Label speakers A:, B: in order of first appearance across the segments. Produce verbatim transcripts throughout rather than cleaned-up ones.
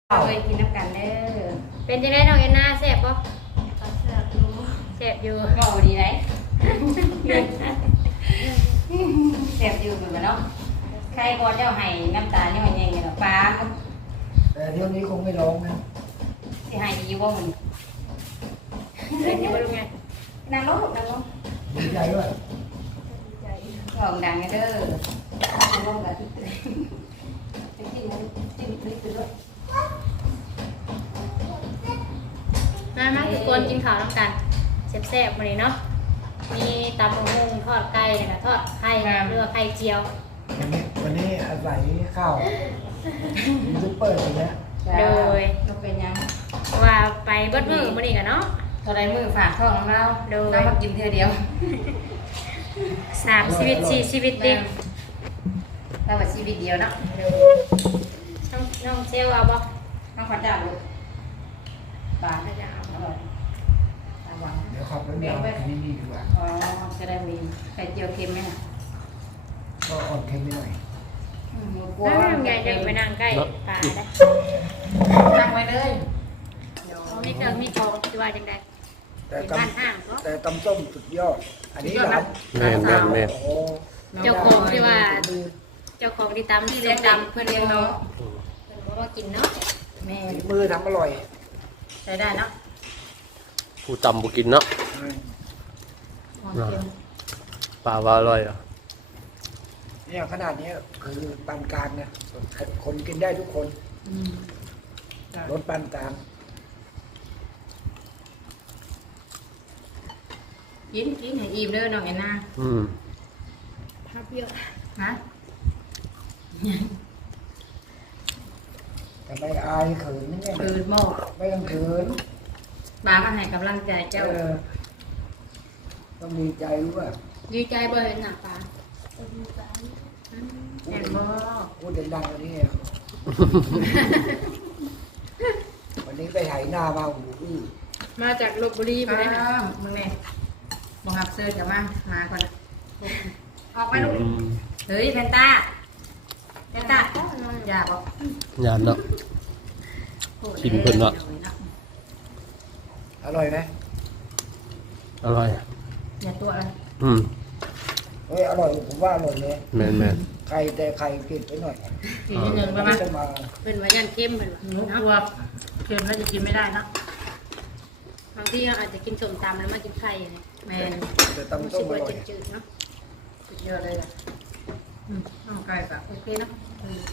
A: เลยกินน้ำกันเด้อ
B: เป็นจังได๋น้องเอ็นนาแซ่บบ่
C: แซ่บอยู่
B: แซ่บอยู่
A: ก็ดีไหมแซ่บอยู่เหมือนกันเนาะใครก็เจ้าให้น้ำตาลเนี่ยมันยังไงเนาะปลา
D: แต่เที่ยวนี้คงไม่ร้องนะ
A: ที่ให้ดีว่ามัน
B: เล่นอยู่บ่รู้ไง
A: นั่งลงนั่งลง
D: ดีใจด้วย
C: ดีใจ
A: ลองดังเด้อนั่งลงกับที่จิ้มจิ้มจิ้มจิ้มด้วย
B: มามาทุกคนกินข้าวนํกันแซ่บๆมื้อนี้เนาะมีตำบักหุ่งทอดไก่แล้วก็ทอดไข่หรือว่าไข่เจียว
D: วันนี้วันนี้อาศัยข้าวยูทูบเบอร์อย่างเงี้ย
B: โดย
A: ลูกเป็นยัง
B: ว่าไปเบิดมื้อมื้อนี้กันเนาะ
A: เท่าไรมือฝากท้องของเราเรามากินเท่าเดียว
B: สามชีวิตสี่ชีวิตติ
A: เราแบบชีวิตเดียวเนาะ
B: น้องน้องเซลเอาบ่
A: ต้องขอจ่าลูกปลาขจ่าอร่อยปลาหวาน
D: เดี๋ยวขับรถยาวที่นี่ดีกว่า
A: อ๋อจะได้มีไข่เจียวเค็มไหมน่ะ
D: ก็อ่อนเค็มไปหน่อย
A: กลัว
B: ถ้า
A: ว่า
B: ทำไงจะไปนั่งใกล้ปลาได้
A: ตั้งไว้เลย
B: มีเครื่องมีของสิว่าจังได๋
D: แต่
B: เป็น
D: ต
B: บ้านห้างเนาะ
D: ำแต่ตำส้มสุดยอด อันนี้ร้าน
E: แม่นแม่นแม่น
D: โอ้
B: เจ้าของที่ว่าเจ้าของที่ตำที่
A: เรี
B: เลี้
A: ย
B: ย
A: ง
B: ง
A: ดำ
B: ดำ
A: เพื่อนเลี้ยงน้อง
B: เพิ่นบ่มากินเนาะ
A: แม่
D: ฝีมือทำอร่อย
A: ใช้ได้เนาะ
E: ผู้ตำบุกินเนาะ
D: อืม
A: หอมเค็ม
E: ปลาว่าอร่อยอ่ะ
D: เนี่ยขนาดนี้คือปานกลางนะคนกินได้ทุกคน
A: อืม
D: รสปานกลาง
A: กินกินให้อิ่มเด้อน้องแอนนา
E: อืม
B: ภาพเยอะ
A: ฮะ
D: แต่ไม่อายเขินนี่ไง
A: คือโมก
D: ไม่ต้องเขิน
A: ปลาก็ให้กำลังใจเจ้า
D: เออต้องมีใจรู้ว่า
B: ดีใจบ่เห็นหน้าปลา
C: ดีใจ
A: แอนบ่
D: พูดดังๆวันนี้ไงวันนี้ไปไถนามาหูอื้อ
B: มาจากลพบุรี
A: ป
B: บ่ได้
A: ลามึงเนี่ยบังคับเสื้อจะมามาก่อนออกไปลูก
E: อืม
A: เฮ้ยแพนต้าแพนต้าอย่าบอก
E: ยานเนาะ กินเพิ่นเนาะ
D: อร่อยไหม
E: อร่อย
A: อย่าตัวเลย
E: อืม
D: เฮ้ยอร่อยผมว่าอร่อยเลย
E: แม่นแม่น
D: ไข่แต่ไข่เผ็ดไปหน่อย
A: สีนิดนึงประมาณ
D: จะมา
B: เพิ่นว่าย่านเค็มเพิ่นว่า
A: หนูกลัวเค็มแล้วจะกินไม่ได้เนาะ
B: บางทีอาจจะกินส้มตำแล้วมากินไข่เนี่ย
A: แม่
D: แต่
B: รู้
D: ตำส้
B: สึ
D: ม
B: ก
D: อ
B: ว่า
D: ร่อย
B: จืดๆเนาะ
A: สุดยอดเลยอ่ะอืมน้องไก่กับโอเคเนาะอืม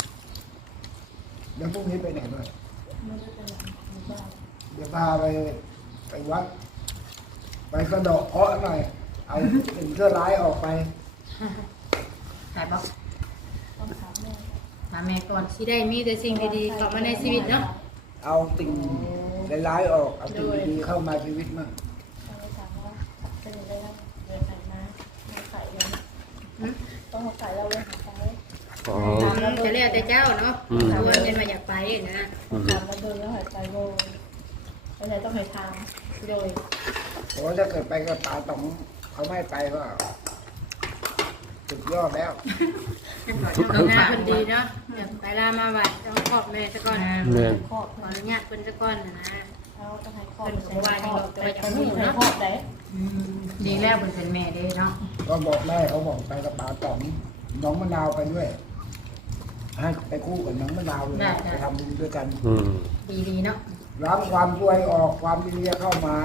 D: แล้วพรุ่งนี้ไปไหนบ้าง
C: ไม่ได้ไปไหนอยู่บ้าน
D: เดี๋ยวพาไปไปวัด ไปกระดอกเคาะหน่อย เอาสิ่งเสื้อร้ายออกไป
A: ถ่ายบอก
C: ต้องถามแม่
A: ถามแม่ก่อน
B: สิได้มีแต่สิ่งดีๆเข้ามาในชีวิตเนาะ
D: เอาสิ่งร้ายๆออก เอาสิ่งดีๆเข้ามาชีวิตมั่ง
C: ต้องไปถามว่าเป็นยังไงบ้างเดินไหนนะมาขายยังต้องมาขายเราเลยหาไป
E: อ๋อ
B: จะเรียกแต่เจ้าเนาะ
E: อืม
B: ชวนกันมาอยากไปนะ
C: ถามมาเดินแล้วหายใจโบไปไหนต้องหายทางโดย
D: เพราะว่าถ้าเกิดไปกับป๋าต๋องเขาไม่ไปก็สุดยอดแล้ว
B: ทำงานคนดีเนาะอยากไปลามาวัดต้องขอบแม่ซะก่อน
E: แม่น
C: ครอบ
B: ขออนุญาตเพิ่นซะก่อนนะนะ
C: เราต้องให้ครอบใช้ครอบไปไปนี่ให้ครอบได้
A: อืมดีแล้วเป็นเป็นแม่เด้เนาะ
D: ก็บอกแม่เขาบอกไปกับป๋าต๋องน้องมะนาวไปด้วย ให้ไปคู่กับน้องมะนาวเลยไปทำบุญด้วยกัน
E: อืม
A: ดีดีเนาะ
D: ล้างความช่วยออกความดีๆเข้ามา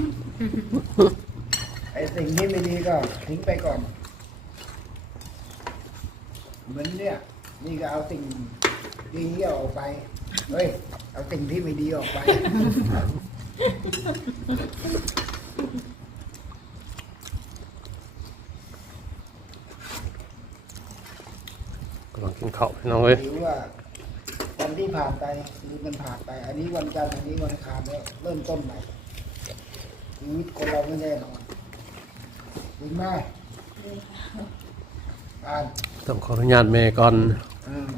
D: ไอ้สิ่งที่ไม่ดีก็ทิ้งไปก่อน เหมือนเนี่ย นี่ก็เอาสิ่งดีออกไป เฮ้ย เอาสิ่งที่ไม่ดีออกไป
E: กำลังกินข้าวพี่น้องเอ้ย
D: หรือว่าวันที่ผ่านไปคือมันผ่านไป อันนี้วันจันทร์อันนี้วันอังคารแล้วเริ่มต้นใหม่ชีวิตคนเราไม่แน่นอนจริงไหมอ่าน
E: ต้องขออนุญาตแม่ก่อน
D: อืม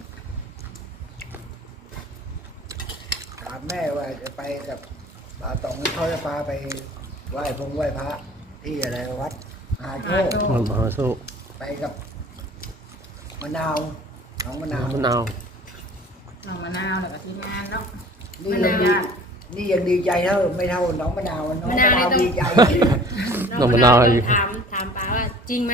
D: ถามแม่ว่าจะไปกับป๋าต๋องเขาจะพาไปไหว้พงไหว้พระที่อะไรวัดหาโชค
E: มันมหาสู้
D: ไปกับมะนาวน้องมะนาว
E: มะนาว
C: น้องมะนาวแล้วก็ทีมงานเนาะ
D: นี่ยังดีนี่ยังดีใจเท่าไม่เท่าน้องมะนาวน้องมะนาวดีใจ
E: น้องมะนาวอยู่
B: ถามถามป้าว่าจริงไหม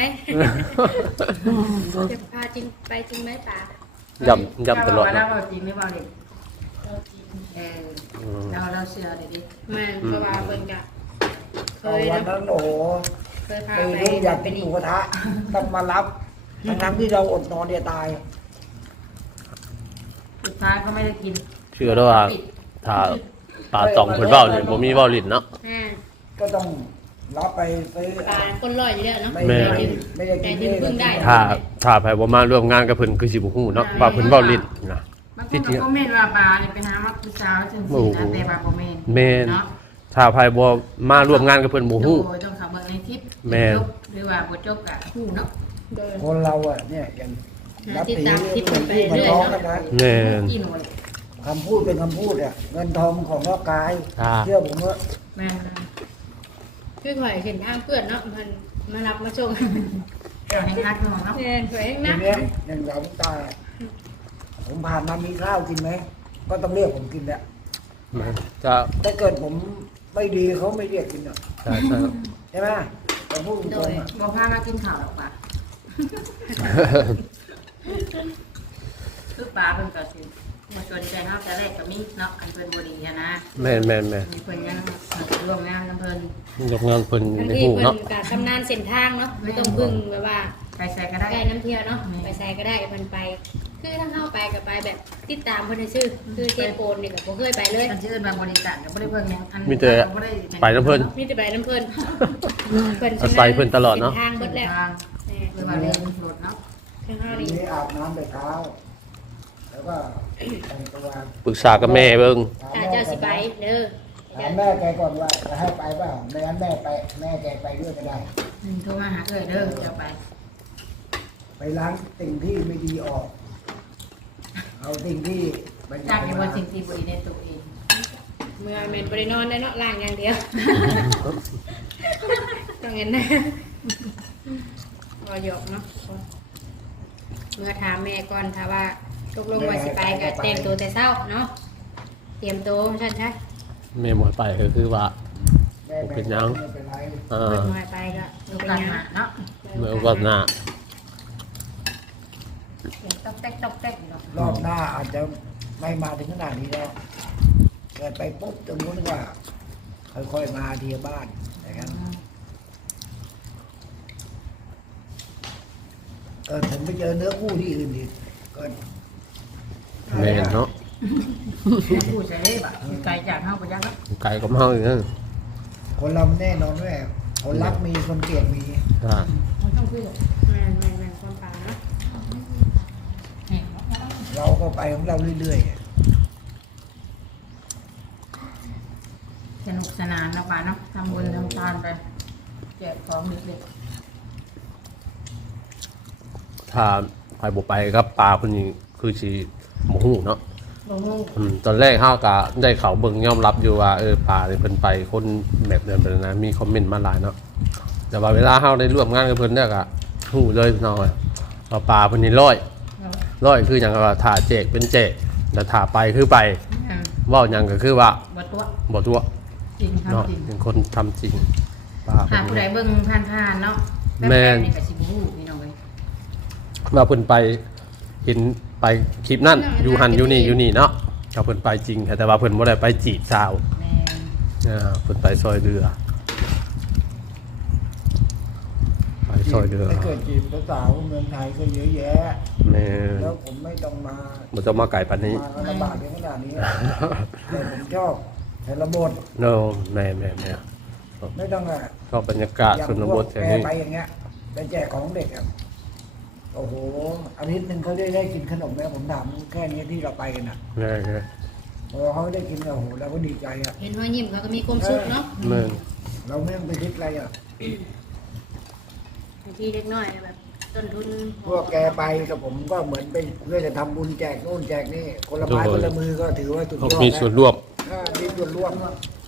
B: จะพาจริงไปจริงไหมป้า
E: ย้ำย้ำตลอด
C: เรา
E: เนาะ
C: บอกจริงไม่บอกเด็ก
A: เราจริง
C: เออ
E: อืม
C: เราเราเชื่อเด็กดิ
B: แม่เพราะว่าเพิ่นก็เค
D: เอา
B: ย
D: วัน
B: นะ
D: นั้นโอ้โห
B: เคยพา
D: ไอ้
B: ไป
D: ลูกอยากเป็นหมูกระทะต้องมารับทั้งทั้งที่เราอดนอนเนี่ยตาย
C: สุดท้ายก็ไม่ได้กิน
E: เชื่อแล้วว่าถ้าปลาตองเพิ่นเว้านี่บ่มีเว้าลิ้นเนาะ
B: แม่
D: ก็ต้องรับไปซื้อ
B: ปลาคนลอยอยู่แล้วเนาะ
D: ไม่
E: แม่
D: ได้ไม่ได้
B: ใจ
D: กิน
B: ดึงพึ่งได้
E: ถ้าถ้าไผบ่มาร่วมงานกับเพิ่นคือสิบ่ฮู้เนาะว่าเพิ่นเว้าลิ้นนะ
C: บางคนก็คอมเมนต์ว่าปลาเนี่ยไปหามักผู้สาวจึงสินะแต่ปลาคอมเมนต์
E: แม่น
C: เนาะ
E: ถ้าไผบ่มาร่วมงานกับเพิ่นบ่ฮู้
C: โดยต้องขับเบิ่งในคลิป
E: แม่
C: จบหรือว่าบ่จบก็ฮู้เนาะ
B: โดย
D: คนเราอ่ะเนี่ยอย่างนับ
B: ติด
D: ถือ
B: ตามคลิป
D: เหมือน
B: ไป
D: พี่เหมือน
B: เรื่อย
D: น้อง
B: ๆ
D: กัน
B: เนาะ
D: นะ
E: แม่น
C: กินหมด
D: คำพูดเป็นคำพูดอ่ะเงินทองของนอกกาย
E: อ่า
D: เชื่อผมว่า
C: แม่น
B: คือข่อยเห็นทางเพื่อนเนาะมันมารับมาส่ง
C: เดี๋ยวให้นักน้องเนาะ
B: แม่ข่อยเอง
D: ที
B: นะ
D: เนี้ยอย่างเราตายผมผ่านมามีข้าวกินไหมก็ต้องเรียกผมกินแหละ
E: แม่นจะ
D: ถ้าเกิดผมไม่ดีเขาไม่เรียกกินอ่ะ
E: ใช่ใช่
D: ใช่ไหมผมพูดตรงๆอ่ะ
C: บ่พามากินข้าวหรอกป่ะคือปลาเพิ่นก็สิมาชวนใจเฮาแต่แรกก็มีเนาะอันเพิ่นบ่ดีอะนะ
E: แม่นแม่นแม่น
C: มีเพิ่นยังร่วมงานกับเพิ่น
E: ยกงานเพิ่น
B: บาง
E: ได้
B: ที
E: ฮู้
B: เพิ่
E: เนาะ
B: นก็ชำนาญเส้นทางเนาะไม่ต้องพึ่งแบบว่า
C: ไปใส่ก็ได้
B: ใกล้น้ำเที่ยวเนาะไปใส่ก็ได้เพิ่นไป คือถ้าเข้าไปก็ไปแบบติดตามเพิ่นซื่อคือเทปโอนนี่ก็บ่เคยไปเลย
C: อันชื่อเอิ้นว่าบริษัทก็บ่ได้เบิ่งหยังอัน
E: มีแต่
C: บ่ได้
E: ไปนํเพิ่น
B: มีแต่ไปน้ำเพิ่นเพิ่น
E: อาศัยเพิ่นตลอดเนาะ
B: ส้ทางเบิดแล้ว
C: ทาง
B: แหม่
C: หรือว่าเรียนรถเนาะ
B: ทางเฮา
D: ที
B: นี่
D: นี้อาบน้ำแต่เช้า แล้วก็แต่งตัว
E: ปรึกษากับแม่เบิ่ง
D: ถาม
B: ถ้า
D: แม่
B: เจ้าสิไปเด้อ
D: ถามแม่แกก่อนว่าจะให้ไปเปล่าไม่งั้นแม่ไปแม่แกไปด้วยก็ได้
C: อืมโทรมาหาเอ้ยเด้อเดี๋ยวไป
D: ไปล้างสิ่งที่ไม่ดีออก เอาสิ่งที่มัน
C: จากในบ่สิ่งที่บ่ดีในตัวเอง
B: เมื่อแม่นบ่ได้นอนได้เนาะล้างอย่างเดียวต้องเงินนะบ่หยอกเนาะเมื่อถามแม่ก่อนถ้าว่าตกลงว่าสิไปก็เตรียมตัวแต่เช้าเนาะเตรียมตัวซั่นใช่
E: แม่บ่ให้ไปก็คือว่า
D: แม่
E: เป็นยัง
D: ไม่เป็นไร
E: อ่า
B: เปิดหน่อยไปก็
C: โอ
B: เป็น
C: กาส
B: ยัง
C: มาเนาะ
E: เมื่อวันหน้า
C: เสียงต๊อกแต๊กต๊อกแต๊กอยู่เนาะ
D: รอบหน้าอาจจะไม่มาถึงขนาดนี้แล้วเกิดไปปุ๊บตรงนู้นว่า ค่อยๆมาทีละบ้านนะครับเกิดผมไปเจอเนื้อคู่ที่อื่นอีกเกิด
E: แม่นเนาะ
C: ผู้ใช้ได้บ่อยู่ไกลจากเฮาบ่จักเนาะ
E: ไกลกับเฮาอีกนั่น
D: คนเราแน่นอนว่าคนรักมีคนเกลียดมี
E: อ่า
C: มันต้องคุยกับ
B: แม่นแม่นแม่นความปลาเนาะ
C: แห่งเนาะ
D: เราก็ไปของเราเรื่อย
C: สนุกสนานเนาะป่าเนาะทำบุญทำทานไปแจกของเด็ก
E: ถ้าไปบ่ไปกับปลาเพิ่นนี่คือสิบ่ฮู้เนาะ
C: ๆบ่ฮู้
E: อืมตอนแรกเฮาก็ได้เขาเบิ่งยอมรับอยู่ว่าเออปลานี่เพิ่นไปคนแบบเดินไปนะมีคอมเมนต์มาหลายเนาะแต่ว่าเวลาเฮาได้ร่วมงานกับเพิ่นเนี่ยก็ฮู้เลยพี่น้องว่าปลาเพิ่นนี่ร้อยร้อยคือหยังก็ว่าถ้าแจกเป็นแจกแต่ถ้าไปคือไป
C: อืม
E: เว้าหยังก็คือว่า
C: บ่ตัว
E: บ่ตัว
C: จริง
E: เนาะ
C: ทำจริง
E: เป็นคนทำจริงปลา
C: หา
E: เพิ่น
C: ผู้ใด
E: นี่
C: เบิ่งผ่านๆเนาะ
E: แม่น
C: นี่ก็สิบ่ฮู้พี่น้องเอ้ย
E: ว่าเพิ่นไปเห็นไปคลิปนั่นอยู่หันอยู่นี่อยู่นี่เนาะก็เพิ่นไปจริงแต่ว่าเพิ่นบ่ได้ไปจีบสาว
C: แม่น
E: อ่าเพิ่นไปซอยเรือไป
D: ๆ
E: ซอยเรือ
D: ถ้าเกิดจีบสาวๆเมืองไทยก็เยอะแยะ
E: แม่
D: แล้วผมไม่ต้องมา
E: บ่ต้องมาไกลปานนี้
D: มาลำบากในขนาดนี้ แต่ผมชอบแต่ละบท
E: โนแม่แม่แม่
D: ไม่ต้องอ่ะ
E: ชอบบรรยากาศ
D: อย่าง
E: ชน
D: พ
E: บ
D: ว
E: ท
D: ก
E: แถว
D: แก
E: นี้
D: ไปอย่างเงี้ยไปแจกของเด็กอ่ะโอ้โหอาทิตย์หนึ่งเขาได้ได้กินขนมไหมผมถามแค่นี้ที่เราไปกันอ่ะ
E: แม่แม่
D: พอเขาได้กินโอ้โหเราก็ดีใจอ่ะ
B: เห็นว่ายิ้มเขาก็มีความสุขเนาะ
E: แม่
D: เราไม่ต้องไปคิดอะไรอ่ะ
B: บางทีเล็กน้อยแบบต้นทุน
D: พวกแกไปกับผมก็เหมือนไปเพื่อจะทำบุญแจกโน่นแจกนี่คนละไม้คนละมือก็ถือว่าสุดย
E: เขา
D: อด
E: มีส่วนร่วม
D: อ่ามีส่วนร่วม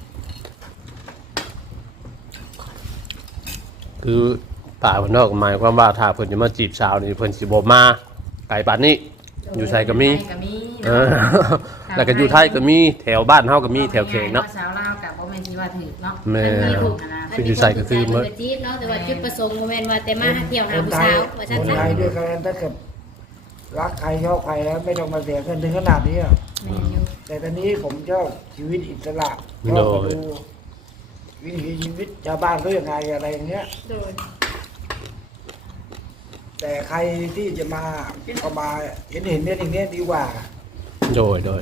E: คือป่าเพิ่นนอกหมายความว่าถ้าเพิ่นจะมาจีบสาวนี่เพิ่นสิบ่มาไกลปานนี้ อยู่ใส่ก็มี
C: ก็มี
E: เออแล้วก็อยู่ไทยก็มีแถวบ้านเฮาก็มีแถวเขงเนาะ
A: สาวลาวกับบ่แม่นที่ว่าถือเนาะ
E: แม่
A: มันมีถูกนะ
E: คืออยู่ใส่ก็คือ
B: มั
E: เมื่
B: น
E: อ
B: จีบเนาะแต่ว่าจุดประสงค์บ่แม่นว่าแต่มาหาเที่ยวหา
D: คน
B: ผู้
D: ไทย
B: สาวว่าซั่น
D: คน
B: ซะ
D: ไทยด้วยกันถ้าเกิดรักใครชอบใครแล้วไม่ต้องมาเสียเงินถึงขนาดนี้อะ
B: แม่นอยู่
D: แต่ตอนนี้ผมชอบชีวิตอิสระชอบมาดูวิถีชีวิตชาวบ้านเขาอย่างไงอะไรอย่างเงี้ย
B: โดย
D: แต่ใครที่จะมาก็มาเห็นเห็นเนี่ยอย่างเงี้ยดีกว่า
E: โดยโดย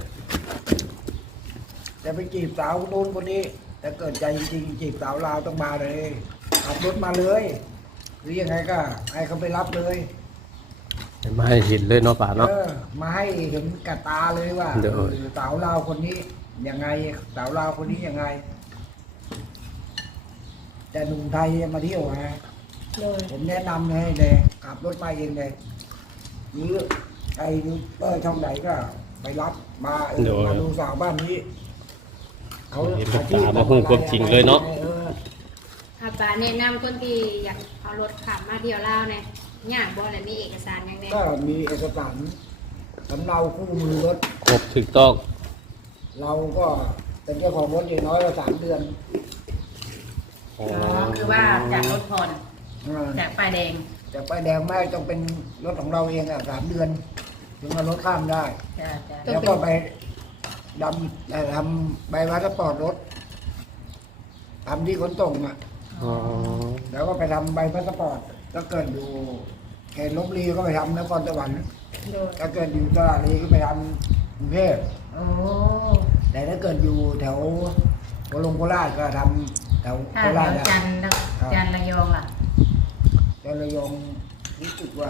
D: แต่ไปจีบสาวคนนู้นคนนี้แต่เกิดใจจริงๆจีบสาวลาวต้องมาเลยขับรถมาเลย หรือยังไงก็ให้เขาไปรับเลย
E: มาให้เห็นเลยเนาะป่าเนาะ
D: เออมาให้เห็นกับตาเลยว่า
E: เดี๋ยว
D: เออสาวลาวคนนี้ยังไงสาวลาวคนนี้ยังไง แต่หนุ่มไทยมาเที่ยวฮะ
B: โดย
D: ผมแนะนำให้เลยขับรถมาเองเลยหรือใครเออช่องไหนก็ไปรับมาเออมาดูสาวบ้านนี้
E: เห็นกับตามาฮู้ความจริงเลยเนาะ
D: ออ
B: ถ้าป้าแนะนำคนที่อยากเอารถขับมาเที่ยวลาวเนี่ยยากบ่และมีเอกสารหยังแน่
D: ก็มีเอกสารสำเนาคู่มือรถ
E: ครบถูกต้อง
D: เราก็เป็นเจ้าของรถอย่างน้อยก็สามเดือน
E: อ๋อ
A: อ๋อคือว่าจากรถผ่อน
D: อ่า
A: จากป้ายแดง
D: แต่ป้ายแดงไม่ต้องเป็นรถของเราเองอ่ะสามเดือน ถึงเอารถข้ามได้
A: จ้าจ้า
D: แล้วก็ไปดำแต่ทำใบพาสปอร์ตรถทำที่ขนส่งอ่ะ
E: อ๋อ
D: แล้วก็ไปทำใบพาสปอร์ตถ้าเกิดอยู่เขตลพบุรีก็ไปทำนครสวรรค์
B: โดย
D: ถ้าเกิดอยู่ตลาดนี้ก็ไปทำกรุงเทพ
A: โอ้
D: แต่ถ้าเกิดอยู่แถวโคลงโคราชก็ทำแถว
A: ถ้า
D: โค
A: แถ
D: ราช
A: ว
D: อะ
A: จันทร์แล้วจันทร์ระยองล่ะ
D: แต่ระยองรู้สึกว่า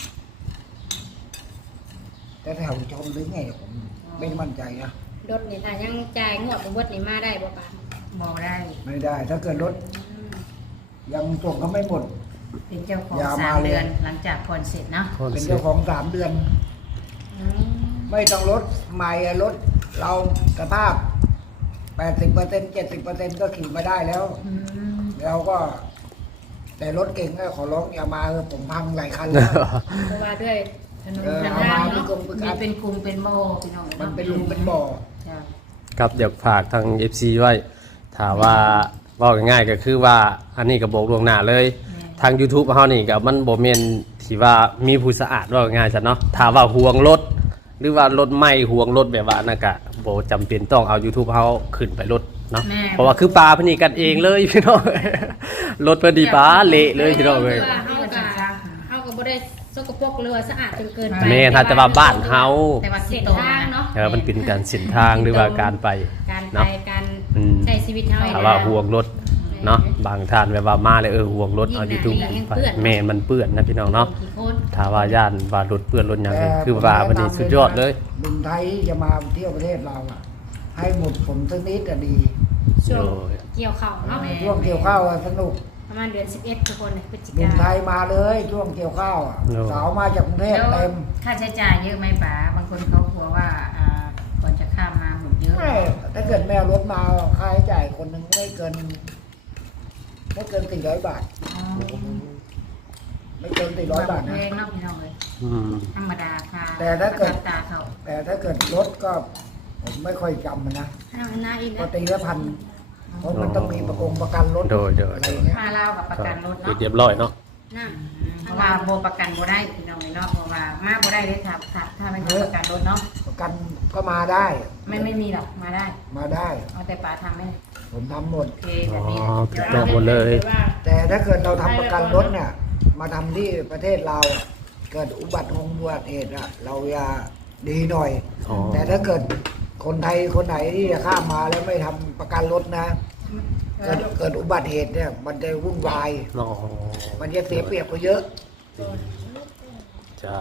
D: แต่แถวชนหรือไงผมไม่มั่นใจนะ
B: รถนี่ถ้ายังจ่ายงวดบ่เบิดนี่มาได้บ่ป้า
A: บอกได้
D: ไม่ได้ ถ้าเกิดรถ
B: อืม
D: ยังส่งเขาไม่หมด
A: เป็นเจ้าของ
D: อย่า
A: สา
D: มา
A: ม
D: เลย
A: เดือนหลังจากผ่อนเสร็จเนาะ
E: คอน
D: เป็น
E: เซ็
D: เจ้า
E: ปต์
D: ของสามเดือน
B: อืม
D: ไม่ต้องรถใหม่อะรถเราสภาพแปดสิบเปอร์เซ็นต์เจ็ดสิบเปอร์เซ็นต์ก็ขี่มาได้แล้ว
A: อืม
D: เราก็ แต่รถเก่งก็ขอร้องอย่ามาเออผมพังหลายคันแล้ว
B: เพราะว่าด้วย
A: ถนน
D: เออ
A: ทาง
D: เอา
A: ล่า
D: มา
A: ง
D: ที่
A: เนาะ
D: กรมประ
A: มี
D: กัน
A: เป็นคุมเป็นโมพี่น้อง
D: มันเป็นหลุมเป็นบ่อ
A: จ้า
E: ครับอยากฝากทาง เอฟ ซี ไว้ถามว่าเว้าง่ายๆก็คือว่าอันนี้ก็บอกล่วงหน้าเลย ทาง YouTube เฮานี่ก็มันบ่แม่นที่ว่ามีผู้สะอาดว่าง่ายซะเนาะถ้าว่าห่วงรถ หรือว่ารถใหม่ห่วงรถแบบว่านั่นก็บ่จำเป็นต้องเอา YouTube เฮาขึ้นไปรถเนาะเพราะว่าคือปลาเพิ่นนี่กันเองเลยพี่น้อง รถเพิ่นดีปลาเละเลยพี่น้องเอ้ย
B: เฮาก็เฮาก็บ่ได้สกปรกหรือว่าสะอาดจนเกินไป
E: แม่นถ้าจะว่าบ้านเฮา
A: แต่ว่า
B: เส้
A: สิ
B: น
A: โต
B: ทาง
A: นะ
B: เนาะ
E: เออมันเป็นการเส้นทางหรือว่าการไป
B: การไป
E: เนาะ
B: การ
E: อืม
B: ใช้ชีวิตเฮาให้
E: ถ้า
B: ได้
E: ว่าห่วงรถเนาะบางท่านแบบว่ามาเลยเออห่วงรถเอา YouTube
B: ยิ่งหนา
E: ไป
B: ยิ่งเปื้อน
E: แม่นมันเปื้อนนะพี่น้องเนาะ
B: กี่คน
E: ถ้าว่าย่านว่ารถเปื้อนรถหยังนี่คือว่าวันนี้สุดยอดเลย
D: หนุ่มไทยจะมาเที่ยวประเทศเราอ่ะ ให้หมดผมสักนิดก็ดี
B: ช่วง
E: โอ้ย
B: เกี่ยวข้าวเนาะ
D: ช่วงเกี่ยวข้าวอะสนุก
B: ประมาณเดือนสิบเอ็ดทุกคนเนี่ยพฤศจิ
D: หนุ่
B: กาม
D: ไทยมาเลย ช่วงเกี่ยวข้าวอะสาวมาจากกรุงเทพ
A: แล้ว
D: เต็ม
A: ค่าใช้จ่ายเยอะไหมป๋าบางคนเขากลัวว่าอ่าก่อนจะข้ามมาหมดเยอะ
D: ไม่ถ้าเกิดแม่เอารถมาค่าใช้จ่ายคนหนึ่งไม่เกิน ไม่เกินสี่ร้อยบาท
A: อ๋อ
D: ไม่เกินสี่ร้อยบาท
A: แพ
D: นะ
A: งเนาะพี่น้องเลย
E: อืม
A: ธรรมดาค่ะ
D: แต่ถ้าเกิด
A: ประทับตาเขา
D: แต่ถ้าเกิดรถก็ ผมไม่ค่อยจำมันนะ
B: ให้เอาหน้าอีก
D: ก็
B: นะ
D: ตีละพันเพราะมันต้องมีประกงประกันรถ
E: โดยโดย
D: อะไรอย่างเงี้ย
A: มาเล่าวกับประกันรถ
E: คือ
A: เนาะ
E: เรียบร้อยเนาะ
B: หน้า
A: เพราะว่าโบประกันโบได้พี่น้องเลยเนาะเพราะว่ามาโบได้เลยครับถ้าถ้าไม่ทำประกันรถเนาะ
D: ประกันก็มาได้
A: ไม่ไม่มีหรอกมาได้
D: มาได้
A: เอาแต่ป๋าทำไหม
D: ผมทำหมด
A: โอเคแบบนี้
E: อ๋อถูกต้องหมดเลย
D: แต่ถ้าเกิดเราทำประกันรถเนี่ย มาทำที่ประเทศเราอะเกิดอุบัติเหตุอุบัติเหตุอะเราอย่าดีหน่อย
E: อ๋อ
D: แต่ถ้าเกิดคนไทยคนไหนที่จะข้ามมาแล้วไม่ทำประกันรถนะ เกิดเกิดอุบัติเหตุเนี่ย มันจะวุ่นวาย
E: อ๋อ
D: มันจะเสียเปรียบเขาเยอะ
E: เจ้า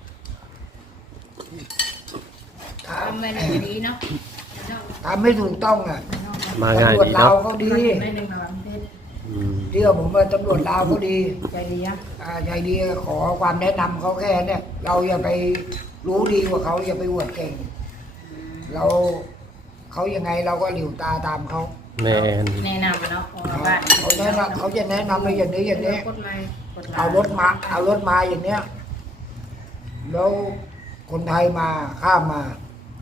D: ถ้า
B: ทำไปในดีเนาะ
D: ทำให้ถูกต้องอ่ะ
E: มาง่าย
D: ตำรวจ
E: ดี
D: ลาว
E: เนาะ
D: เขาดี
A: ไม่หนึ่งระวังเพศ
E: อืม
D: เชื่อผมว่าตำรวจลาวเขาดี
A: ใจดีอะ
D: อ่าใจดีขอความแนะนำเขาแค่เนี่ย เราอย่าไปรู้ดีกว่าเขาอย่าไปอวดเก่ง เราเขายังไงเราก็หลิวตาตามเขา
E: แม่น
A: แนะนำเนาะเพราะว่า
D: เขาแนะนำเขาจะแนะนำเราอย่างนี้อย่างนี้
B: กฎหมาย
A: กฎหมย
D: เอารถมาเอารถมาอย่างเนี้ยแล้วคนไทยมาข้ามมา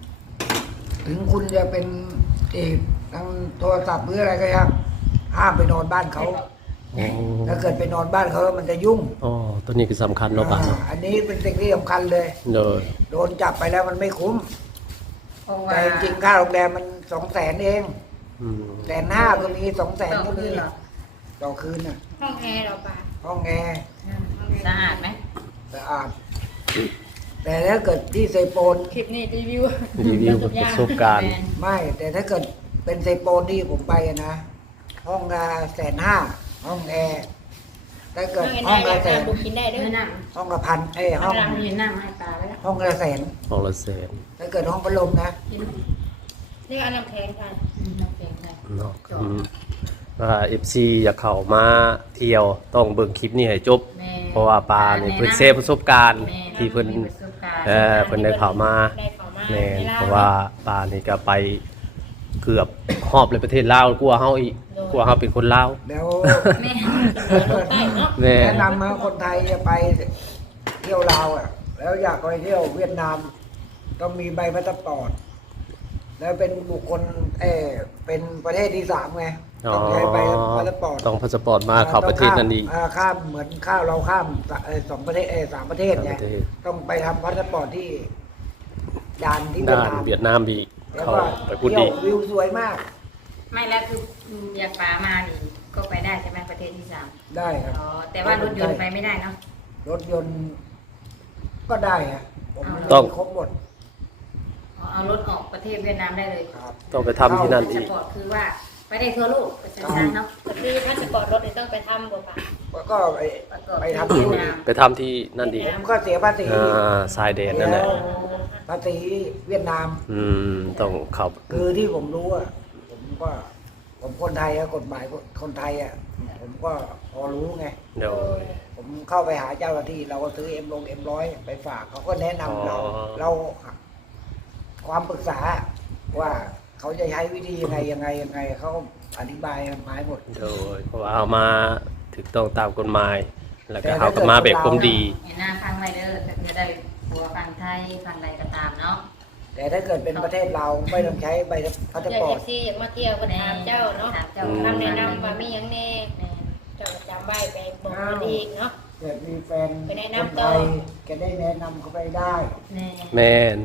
D: ถึงคุณจะเป็นเอกทางโทรศัพท์หรืออะไรก็ยังห้ามไปนอนบ้านเขา
E: โอ้
D: ถ้าเกิดไปนอนบ้านเขามันจะยุ่ง
E: อ๋อตัวนี้คือสำคัญเนาะป่าเนาะ
D: อ่าอันนี้เป็นสิ่งที่สำคัญเลย
E: เด้อ
D: โดนจับไปแล้วมันไม่คุ้ม
A: เพราะ
D: แต่
A: ว่า
D: จริงๆค่าโรงแรมมันสองแสนเอง
E: อืม
D: แสนห้าก็มีสองแสน
A: ต่อ
D: ก็
A: คื
D: มี
A: นเหรอ
D: ต่อคืนน่ะ
B: ห้องแอร์เราปะ
D: ห้องแอร์
A: สะอาดไหม
D: สะอาดแต่ถ้าเกิดที่เซโปน
B: คลิปนี้รีวิว
E: รีวิวประสบการณ์
D: ไม่ แต่ถ้าเกิดเป็นเซโปนที่ผมไปอะนะ ห้องละแสนห้าห้องแอร์ถ้าเกิด
B: ห้องแอ
D: ห้อง
B: ร์
D: ละ
B: ได้
D: แส
B: การ
D: น
B: บุกกินได้เด้
A: ไม่
B: อ
A: นั่ง
D: ห้องละพันเอ้ยห้อง
A: กำลังยืนนั่งให้ปลาไว้แล้ว
D: ห้องละแสน
E: ของละแสน
D: ถ้าเกิดห้องพัดลมนะ
A: กิน
B: นี่เอาน้ำแข็งค่ะ
A: น้ำแข็งใส่
E: เนาะอืมว่า เอฟ ซี อยากเข้ามาเที่ยวต้องเบิ่งคลิปนี้ให้จบ
A: แม่
E: เพราะว่าปลานี่เพิ่นเซฟประสบการณ์ที่เพิ่น
A: มีประสบการณ์
E: เออเพิ่นได้เข้ามา
B: ได้เข้ามา
E: แม่น
B: ในล
E: เพราะว่าปลานี่ก็ไปเกือบฮอบเลยประเทศลาวกลัวเฮาอีกกลัวเฮาเป็นคนลาว
D: แล้ว
A: แม่
B: ใต้เนาะ
E: แม่
D: แนะนำมาคนไทยจะไปเที่ยวลาวอ่ะ แล้วอยากไปเที่ยวเวียดนาม ต้องมีใบพาสปอร์ตแล้วเป็นบุคคลเออเป็นประเทศที่สามไง
E: อ๋อ
D: ต้องใช้ใบพาสปอร์ต
E: ต้องพาสปอร์ตมาเข้าประเทศนั้นอีก
D: าข้ามเหมือนข้าวเราข้ามเอ่อสองประเทศเออสามประเทศไง
E: สามประเทศ
D: ต้องไปทำพาสปอร์ตที่ด่านที่เวียด
E: ด้าน
D: นาม
E: เวียดนามอีก
D: แล้ว
E: เข้า
D: ก็
E: ไปพูด
D: เที่ย
E: ดี
D: ววิวสวยมาก
A: ไม่แล้วคืออยากปลามานี่ก็ไปได้ใช่ไหมประเทศที่สาม
D: ได้ครับ
A: อ๋อแต่ว่ารถยนต์ไปไม่ได้เนาะ
D: รถยนต์ก็ได้ฮะผม
E: ต้อง
D: มีครบหมด
A: อ๋อเอารถออกประเทศเวียดนามได้เลย
D: ครับ
E: ต้องไปทำที่นั่น
A: พาส
E: อีก
A: ปอร์ตคือว่าไปได้ทั่วโลกเป็นสั้นๆเนาะ
B: ก็คือพาสปอร์ตรถนี่ต้องไปทำบ่ปะ
D: แล้วก็ไป
A: ประกอบ
D: ไปทำ
A: ที่
D: ที่
A: เวียดนาม
E: ไปทำที่นั่นอีก
D: ผมก็เสียภาษี
E: อ่าทรายแดนนั่นแหละ
D: ภาษีเวียดนาม
E: อืมต้องเข้า
D: คือที่ผมรู้อ่ะผมก็ผมคนไทยอะกฎหมายคนไทยอ่ะผมก็พอรู้ไง
E: เดี๋ยว
D: ผมเข้าไปหาเจ้าหน้าที่เราก็ซื้อเอ็มลงเอ็มร้อยไปฝากเขาก็แนะนำเรา
E: อ๋อ
D: เราความปรึกษาว่าเขาจะใช้วิธียังไงยังไงยังไงเขาอธิบายหมายหมด
E: โดยเพราะว่าเอามาถูกต้องตามกฎหมาย แล้วก็เอากลับมาแบบความดี
A: เห็นหน้าฟังไรเดอร์จะได้บัวฟังไทยฟังใดก็ตามเนาะ
D: แต่ถ้าเกิดเป็นประเทศเราไม่ต้องใช้ใบพาส
B: อยาก
D: ปอ
B: เอ
D: ร์ต
B: ฟซีอยากมาเที่ยวก็ถามเจ้าเนาะ
A: ถามเจ้า
B: คำแนะนำว่ามีหยังแน่เจ้าก็จำไว้ไปบอกคนอีกเนาะ
D: เกิดมีแฟน
B: ไปแนะ
D: คน
B: นำ
D: ไท
B: ต่อ
D: ยจะได้แนะนำเขาไปได้
A: แน่
E: แม่น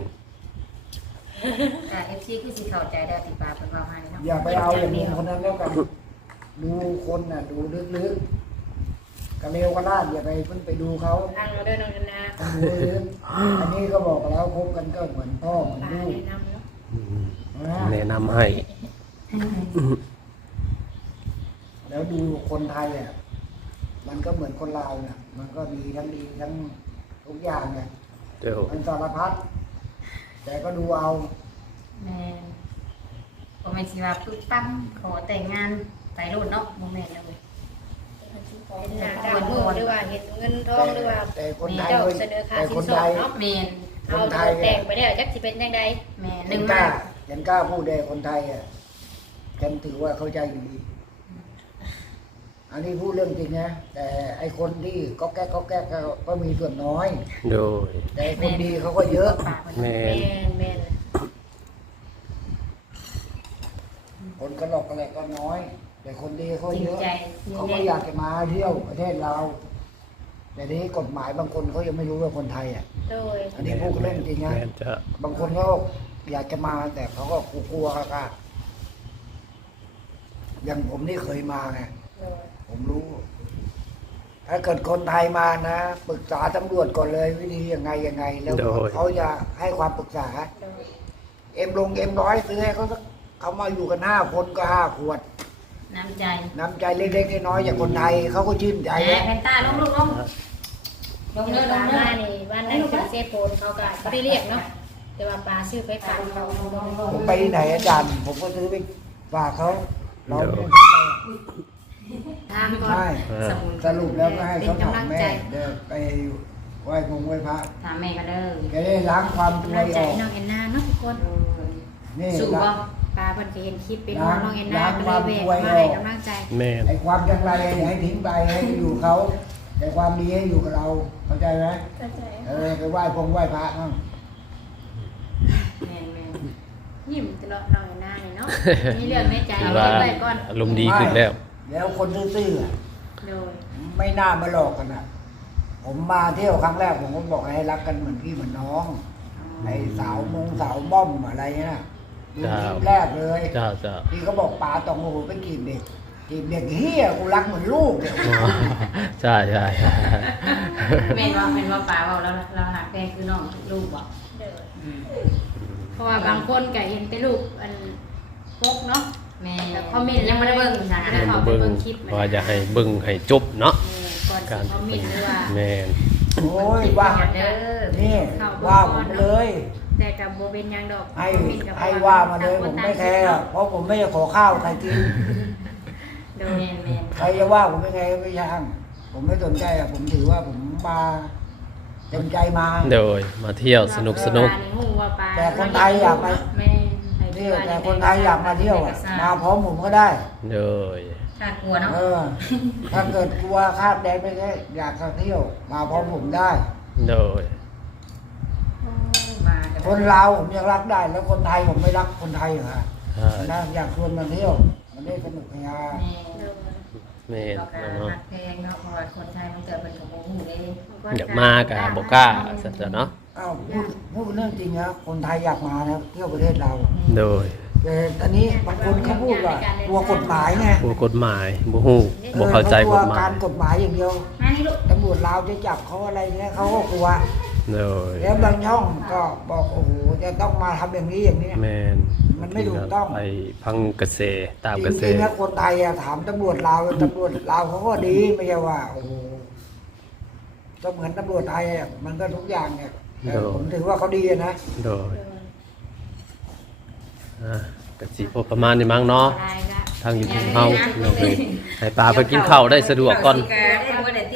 A: เอฟซีคือสีเข้าใจได้ติปลาเป็นว่ามาเนาะ
D: อย่าไปเอาอย่างนี้คนนั้นแล้วกันดูคนน่ะ ดูลึกๆกระเลวกระลาดอย่าไปเพิ่งไปดูเขา
B: ทางเราเดินเอานา
D: ดูลึกอันนี้ก็บอกแล้วคบกันก็เหมือนพ่อเหมือน
B: ป่า
D: ลูก
B: แนะนำเนาะ
E: อืม
D: นะ
E: แนะนำให้
D: แล้วดูคนไทยอ่ะมันก็เหมือนคนลาวเนี่ยมันก็มีทั้งดีทั้งทุกอย่างไง
E: เดี๋ยว
D: มันสารพัดแต่ก็ดูเอา
A: แม่ก็ไม่สิว่าปึ๊บปั้มขอแต่งงานไปรุ่นเนาะโมเมนต์เลย
B: เป็นหน้าตามือหรือว่าเห็นเงินทองหรือว่า
D: แต่คนไทย
B: เจ้า
D: ก็
B: เสนอค่า
D: แต่
B: สิ
D: คน น
B: สอ
D: ไท
B: ด
D: ย
B: เนาะ
A: เมน
B: เอาแต่งไปแล้วจักสิเป็นจังใด
A: แม่ห
D: ยั
A: นึ่ง
D: งก
A: มา
D: ล้าก ยังกล้าพูดได้คนไทยอ่ะฉันถือว่าเข้าใจดีอันนี้พูดเรื่องจริงนะแต่ไอคนที่ก็แก้ก็แก้ก็ก็มีส่วนน้อย
E: โดย
D: แต่คนดีเขาก็เยอะ
A: ปาก
E: แม่
B: แม่
E: น
B: นแม่น
D: คนกระหลอกกระแหลกก็น้อย แต่คนดีเขา
A: จริง
D: เยอะ
A: ใจ
D: เขาก็อยากจะมาเที่ยวประเทศเรา แต่นี้กฎหมายบางคนเขายังไม่รู้ว่าคนไทยอ่ะ
B: โดย
D: อันนี้พูดเรื่องจริงนะ
E: แม่นจะ
D: บางคนเขาอยากจะมาแต่เขาก็กลัวๆค่ะอย่างผมนี่เคยมาไง
B: โดย
D: ผมรู้ ถ้าเกิดคนไทยมานะปรึกษาตำรวจก่อนเลยวิธียังไงยังไง แล้วเขาจะให้ความปรึกษา
B: โดย
D: เอ็มลงเอ็มร้อยซื้อให้เขาสักเขามาอยู่กันห้าคนก็ห้าขวด
A: น้ำใจ
D: น้ำใจเล็กๆน้อยๆอย่างคนไทยเขาก็ชื่นใจ
A: แม่
D: นะ
A: แพนต้าลงลงลงลง
B: เนื้
A: เนื้
B: อ
A: อล
B: ปลาง
A: เนื้อ
B: มานี่บ้านนั้นเป็นเซโปนเขาก็บ่ได้เรียกเนาะแต่ว่าปลาชื่อไปฝากเขา
D: ผมไปที่ไหนอาจารย์ ผมก็ซื้อไปฝากเขาเราไม่ได้
B: ทางก่อน
D: ใช่
A: สมุน
D: สรุปแล้วก็ให้เขา
B: เป็นกำลั
D: ถาม
B: ง
D: แม่
B: ใจ
D: เดินไปไหว้พงไหว้พระ
A: ถามแม่กันเด้อ
D: จะได้ล้างความตั
B: กำ
D: ว
B: ลัง
D: อ
B: ใจ
D: อก
B: น้องแอนนาเนาะทุกคน
D: นี่
A: สู้บ่
D: ล้าง
B: ปลาเพิ่นก็เห็นคลิปเป็นห่วงน้องแอนนาก็เลยแวะมาให้กำลังใจ
E: แม่น
D: ไอ้ความจังไรให้ทิ้งไปให้อยู่เขาแต่ความดีให้อยู่กับเราเข้าใจไหม
C: เข้าใจ
D: เออไปไหว้พงไหว้พระมั่ง
A: แม่แม่
B: มยิ้มตลอดหน่อยหน้าเลยเนาะ มีเรื่องในใจ
E: คิด
B: เอา
E: ว่า
B: ไว้ก่อน
E: อารมณ์ดีขึ้นแล้ว
D: แล้วคนซื่อๆอะ
B: โดย
D: ไม่น่ามาหลอกกันนะผมมาเที่ยวครั้งแรกผมก็บอกให้รักกันเหมือนพี่เหมือนน้องไอ้สาวมงสาวบ้อมอะไรเนี่ยดูคลิปแรกเลย
E: เจ้าเจ้า
D: พี่เขาบอกป๋าตองโอ้โหไปจีบเด็กจีบเด็กเฮียกูรักเหมือนลูกเนี่ย
E: ใช่ใช่ใช่
A: แม่นว่าแม่นว่าป้าเว้าแล้วเราหักแพงคือน้องลูกบ่
B: โดยเพราะว่าบางคนก็เห็นแต่ลูกอันพกเนาะ
A: แม่
B: แต่คอมเมนต์ยังไม่ได้เบิ่งจ้ะ
E: เบิ่งเบิ่งว่าจะให้เบิ่งให้จบเนาะ
B: ก่อนสิคอมเมนต์หรือว่า
E: แม่น
D: โอ้ยว่า
A: เด้อ
D: นี่ว่าผมเลย
B: แต่กับโบเป็นหยังดอก
D: ให้
B: คอมเมนต์กับ
D: ให้ว่ามาเลยผมไม่แคร์หรอกเพราะผมไม่ได้ขอข้าวใครกิน
B: โดย
A: แม่นแม่น
D: ใครจะว่าผมยังไงไม่ช่างผมไม่สนใจอ่ะผมถือว่าผมมาเต็มใจมา
E: โดยมาเที่ยวสนุกสนุก
D: แต่คนไทยอยากไป
B: แม่ให้
D: เที่ยวแต่คนไทยอยากมาเที่ยวอะมาพร้อมผมก็ได้
E: โดย
A: ถ้ากลัวเนาะ
D: เออ ถ้าเกิดกลัวคาดแดงไปแค่อยากจะเที่ยว มาพร้อมผมได้
E: โดย
A: มาแต่
D: คนลาวผมยังรักได้ แล้วคนไทยผมไม่รักคนไทยเหรอ
E: ใช่
D: นะอยากชวนมาเที่ยวมันได้สนุกสนาน
A: แม่
E: แม่น
A: เราก็
E: เนาะ
A: หักแพงเนาะเพราะว่าคนไทยมันเกิดเป็นของโมหูเด้
E: อยากมาก็บ่กล้าสัตว์เนาะ
D: อ้าวพูดพูดเรื่องจริงนะคนไทยอยากมานะเที่ยวประเทศเรา
E: โดย
D: แต่ตอนนี้บางคนเขาพูดว่ากลัวกฎหมายไง
E: บ่กฎหมายบ่ฮู้บ่เข้าใจกฎหมา
D: เออเขกลัวกาย รกฎหมายอย่างเดียว
A: มานี่ลูก
D: ตำรวจลาวจะจับเขาอะไรเงี้ยเขาก็กลัว
E: โดย
D: แล้วบางช่องก็บอกโอ้โหจะต้องมาทำอย่างนี้อย่างนี้
E: แม่น
D: มันไม่ถูกต้อง
E: ไปพังกระแสตาม
D: จ
E: กระแส
D: ริงๆนะคนไทยอะถามตำรวจลาวตำรวจลาวเขาก็ดีไม่ใช่ว่าโอ้โหก็เหมือนตำรวจไทยอะมันก็ทุกอย่างเนี่ยแต่ผมถือว่าเขาดีอะนะ
E: โดยอ่ะกะสิพอประมาณนี้มั้งเนาะ
B: ได้ละ
E: ทาง YouTube เฮาเนาะพี่ให้ปลาไปกินข้าวได้สะดวกก่อน
A: บ่ได้ติ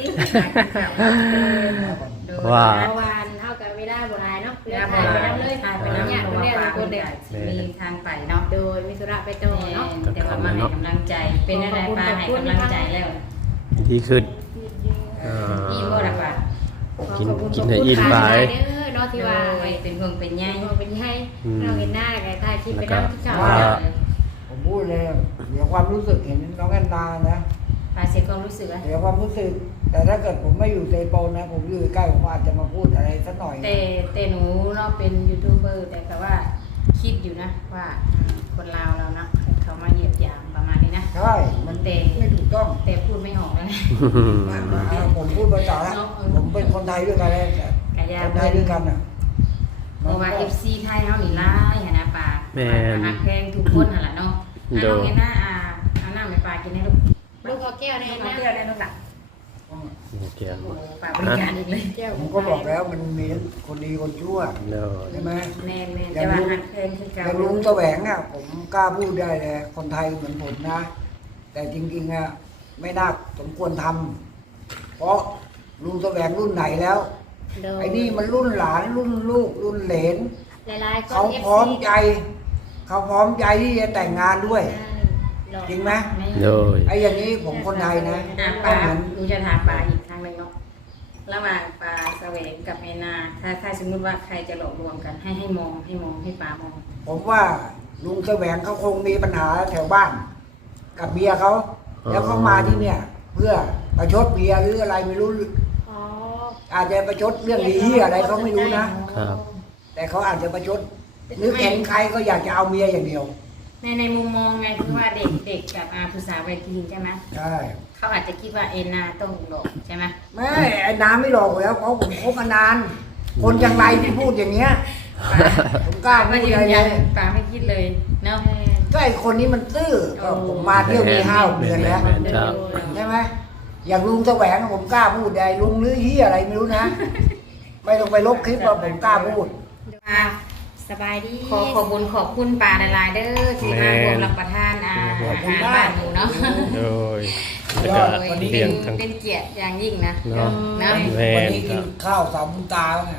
E: ว่า
B: เมื่อวานเท่ากับไม่ได้บ่ได้เนาะเรื่องถ่ายไปน้ำเลย
A: ถ่า
B: ถ่าย ย
A: ไป
B: ไป
A: น้ำ
B: น้ำเนี่ย
A: เพ
B: คน
A: ราะ
B: เรียก
A: ว่า
B: คนเด็ก
A: มีทางไปเนาะ
B: โดยมีธุระไปโตเนาะ
A: แต่ว่ามาให้กำลังใจ เป็นอะไรป้าให้กำลังใจแล้ว
E: ดีขึ้นอ่
A: อี
E: า
A: บ่ล่ะป้า
E: กินกินให้อิ่มไป
B: เด้อเนาะที่ว่า
A: ไปเป็นห่วงเป็นใย
B: ให้เป็นให้เราเห็นหน้าแกถ่ายคลิปไปน้ำที่เก่า
E: ว่า
B: เนาะ
D: ผมพูดเลยเสียความรู้สึกเห็นน้องแอนนานะ
A: ป้าเสียความรู้สึกอะ
D: เสียความรู้สึก แต่ถ้าเกิดผมไม่อยู่เซโปนนะ ผมอยู่ใกล้ผมอาจจะมาพูดอะไรสักหน่อย
A: แต่แต่หนูเนาะเป็นยูทูบเบอร์แต่แต่ว่าคิดอยู่นะว่าคนลาวเราเนาะเขามาเหยียบยามประมาณนี้นะ
D: ใช่มันเตะไม่ถูกต้อง
A: แต่พูดไม่ออกแล้วนะ
D: อ่าผมพูดภาษาละผมเป็นคนไทยด้วยกันเลย
A: กะยา
D: คนไทยด้วยกันอ่ะ
A: เพราะว่า เอฟ ซี ไทยเฮานี่หลายหันนะป้า
E: แม่น
A: หักแพงทุกคนหั่นล่ะเนาะอ่ะน้องเอ็นน่าอ่าเอาน้ำให้ป้ากินให้ลูก
B: ลูกเอาแก้วใน
A: มา
B: น้ำ
A: เที่ยวได้ลูกหล่ะ
E: โอเค
A: โอ้ป้าบริการอีกเลย
B: แก้ว
D: ผมก็บอกแล้วมันมีคนดีคนชั่ว
E: โดย
D: ใช่ไหม
A: แม่นแม่นแต่ว่าหักแพงคือ
D: อ
A: เก่า
D: ย่างลุงแสวงอ่ะผมกล้าพูดได้เลยคนไทยเหมือนผมนะ แต่จริงๆอ่ะไม่น่าสมควรทำเพราะลุงแสวงรุ่นไหนแล้ว
B: โดย
D: ไอ้นี่มันรุ่นหลานรุ่นลูกรุ่นเหลน
B: หลายๆคน
D: เขาพร้อมใจ เขาพร้อมใจที่จะแต่งงานด้วย จริงไหม
A: แม่
E: โดย
D: ไอ้อย่างนี้ผมคนไทยนะ
A: อ่ะ
D: ก็
A: ป้า
D: เหมือน
A: หนูจะถามป้าอีกครั้งหนึงเนาะระหว่างป้าแสวงกับแม่นาถ้าถ้าสมมุติว่าใครจะหลอกลวงกันให้ให้มองให้มองให้ป้ามอง
D: ผมว่าลุงแสวงเขาคงมีปัญหาแถวบ้าน กับเมียเขาแล้วเขามาที่เนี่ย เพื่อประชดเมียหรืออะไรไม่รู้
B: อ๋อ
D: อาจจะประชดเรื่องดีอะไรเขาไม่รู้นะ
E: ครับ
D: แต่เขาอาจจะประชดหรือเห็นใครก็อยากจะเอาเมียอย่างเดียว
A: ในในมุมมองไงคือว่าเด็กเด็กกับอาผู้สาววัยทีนใช่ไหม
D: ใช่
A: เขาอาจจะคิดว่าเอ็นนาต้องหลอกใช่ไหม
D: ไม่ไอ้น้ำไม่หลอกอยู่แล้วเพราะผมคบมานาน คนจังไรที่พูดอย่างเงี้ย ผมกล้าพู
A: ไม่
D: ด
A: ยื
D: เล
A: น
D: ย
A: ยันป้าไม่คิดเลยเนาะ
D: ก็ไอ้คนนี้มันซื่อก็ผมมาเที่ยวมีห้าเดือนแล้ว
E: แม่นครับ
D: ใช่ไหมอย่างลุงแสวงผมกล้าพูดได้ลุงหรือเฮียอะไรไม่รู้นะ ไม่ต้องไปลบคลิปว่าผมกล้าพูด
A: ป้า
B: สบายดี
A: ขอขอบคุณขอบคุณป้าหลายๆเด้อที่มาร่วมรับประทานอาอาหารบ้านหนูเนาะ
E: โดยแล้วก็
A: โดย
E: เลี้
A: เป็
E: ย
A: น
E: งทั้ง
A: เป็นเกียรติอย่างยิ่งนะ
E: เนาะ
A: นะ
E: แม่
D: วัน
E: น
D: นี้
E: ค
D: กิ
E: รั
D: น
E: บ
D: ข้าวสามมุนตาแล้วไง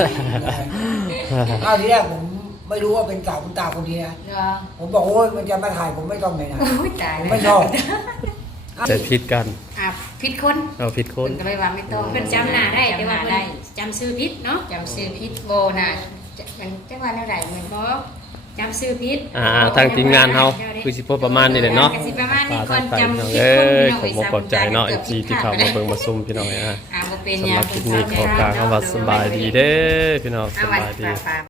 D: ข้าวทีแรกผมไม่รู้ว่าเป็นสาวมุนตาคนนี้นะ
A: เนาะ
D: ผมบอกโอ้ยมันจะมาถ่ายผมไม่ต้องเลยนะ
A: โอ้ยตาย
D: ผม
A: แล้ว
D: ไม่ชอบ
E: จะผิดกัน
A: อ่ะผิดคน
E: เราผิดค
A: คน นก็เลยว่าไม่ต้อง
B: เพิ่นจำหน้าได้แต่ว่า
A: จำห
B: เพิ่
A: ได้
B: นจำชื่อผิดเนาะ
A: จำชื่อผิดโบน่ะจะมันจังหวะเท่าไหร่เหมือน
B: บ่
A: จำชื่อผิด
E: อ่าทางทีมงานเฮาคือสิพบประมาณนี้แหละเนาะ
A: ก็สิประมาณนี้
E: ฝาก
A: ก่อน
E: ทางไป
A: จำ
E: น้อง
A: ผิด
E: เอ้
A: คน
E: ย
A: พี่น้อง
E: ขอบคุณขอบใจเนาะ
A: กืบ
E: ที่ที่เข้ามาเบิ่งมาซุ่มพี่น้องเอ้ยฮะ
A: อ่าบ่เป็น
E: สำ
A: ห
E: ห
A: ยั
E: รั
A: ง
E: บคลิปนี้ขอกล่าวคำว่าสบายดีเด้อพี่น้องส
A: เอาไว้
E: บายดี
A: ฝาก